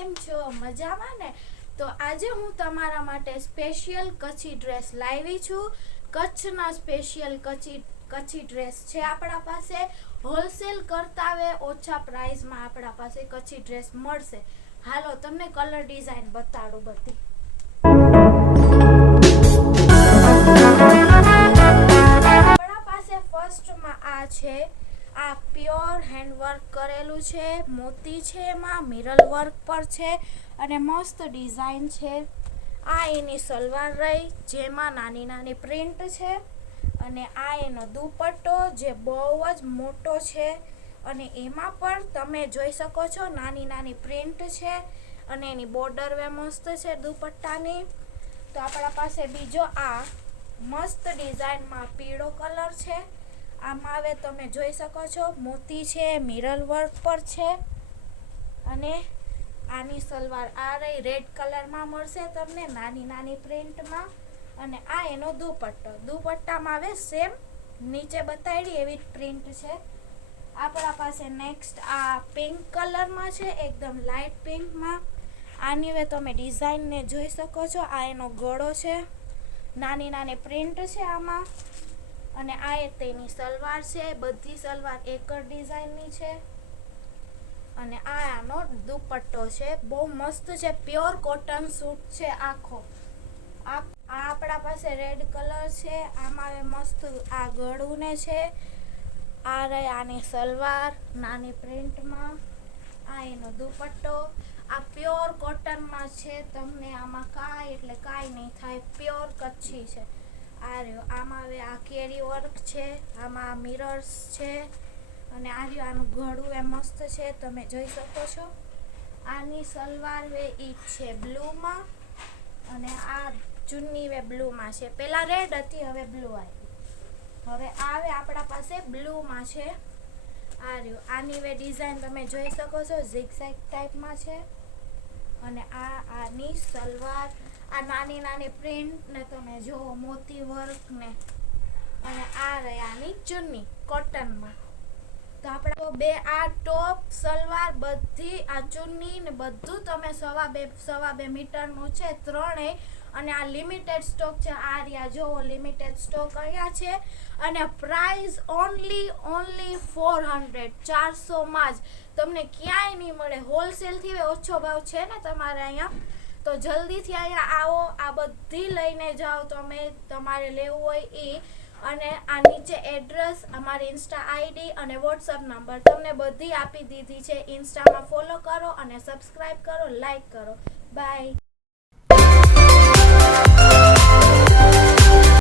કેમ છો? મજામાં ને? તો આજે હું તમારા માટે સ્પેશિયલ કચ્છી ડ્રેસ લાવી છું. કચ્છના સ્પેશિયલ કચ્છી ડ્રેસ છે આપણા પાસે. હોલસેલ કરતાવે ઓછા પ્રાઇસમાં આપણા પાસે કચ્છી ડ્રેસ મળશે. હાલો તમને કલર ડિઝાઇન બતાડું બધી. આપણા પાસે ફર્સ્ટમાં આ છે. આ પ્યોર હેન્ડવર્ક કરેલું છે, મોતી છે, એમાં મિરર વર્ક પર છે અને મસ્ત ડિઝાઇન છે. આ એની સલવાર રહી જેમાં નાની નાની પ્રિન્ટ છે અને આ એનો દુપટ્ટો જે બહુ જ મોટો છે અને એમાં પણ તમે જોઈ શકો છો નાની નાની પ્રિન્ટ છે અને એની બોર્ડર વે મસ્ત છે દુપટ્ટાની. તો આપણા પાસે બીજો આ મસ્ત ડિઝાઇનમાં પીળો કલર છે. આમાં હવે તમે જોઈ શકો છો મોતી છે, મિરર વર્ક પર છે અને આની સલવાર આ રહી રેડ કલરમાં મળશે તમને નાની નાની પ્રિન્ટમાં. અને આ એનો દુપટ્ટામાં હવે સેમ નીચે બતાડી એવી જ પ્રિન્ટ છે. આપણા પાસે નેક્સ્ટ આ પિંક કલરમાં છે, એકદમ લાઇટ પિંકમાં. આની હવે તમે ડિઝાઇનને જોઈ શકો છો. આ એનો ગળો છે, નાની નાની પ્રિન્ટ છે આમાં અને આ તેની સલવાર છે. બધી સલવાર એક જ ડિઝાઇનની છે અને આ આનો દુપટ્ટો છે. બહુ મસ્ત છે, પ્યોર કોટન સૂટ છે આખો. આ આપણા પાસે રેડ કલર છે. આમાં હવે મસ્ત આ ગળું ને છે. આ રહી આની સલવાર નાની પ્રિન્ટમાં. આ એનો દુપટ્ટો. આ પ્યોર કોટનમાં છે. તમને આમાં કાંઈ એટલે કાંઈ નહીં થાય, પ્યોર કચ્છી છે. આ રહ્યો આમાં હવે આ કેરી વર્ક છે, આમાં મિરર્સ છે અને આ રહ્યું આનું ગળું એ મસ્ત છે, તમે જોઈ શકો છો. આની સલવાર વે ઈ છે બ્લુમાં અને આ ચુન્ની વે બ્લુમાં છે. પેલા રેડ હતી, હવે બ્લુ આવી. હવે આવે આપણા પાસે બ્લુમાં છે. આ રહ્યું આની વે ડિઝાઇન તમે જોઈ શકો છો, ઝિગઝેગ ટાઈપમાં છે અને આ આની સલવાર. આ નાની નાની પ્રિન્ટ ને તમે જુઓ મોતી વર્ક ને અને આ રહી આની ચુન્ની કોટનમાં. તો આપણે બે આ ટોપ સલવાર બધી આ ચુન્ની ને બધું તમે સવા બે મીટરનું છે ત્રણેય. અને આ લિમિટેડ સ્ટોક છે. આ રહ્યા જોવો લિમિટેડ સ્ટોક અહીંયા છે અને પ્રાઇસ ઓનલી 400 400માં જ. તમને ક્યાંય નહીં મળે. હોલસેલથી ઓછો ભાવ છે ને તમારે અહીંયા. તો જલ્દીથી અહીંયા આવો, આ બધી લઈને જાઓ તમે તમારે લેવું હોય એ. અને આ નીચે એડ્રેસ, અમારી ઇન્સ્ટા આઈડી અને વોટ્સઅપ નંબર તમને બધી આપી દીધી છે. ઇન્સ્ટામાં ફોલો કરો અને સબસ્ક્રાઈબ કરો, લાઈક કરો. બાય.